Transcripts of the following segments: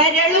ಕರಳು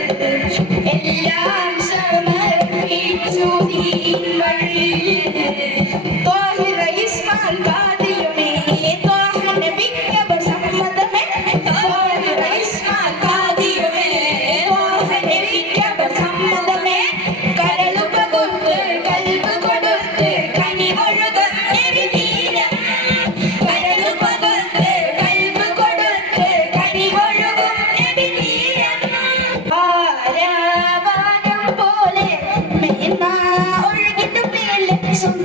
தோகிற இஸ்மான்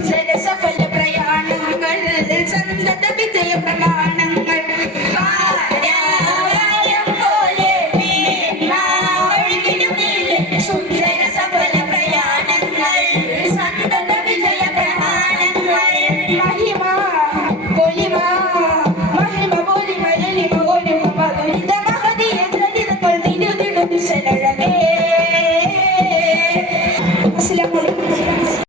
现在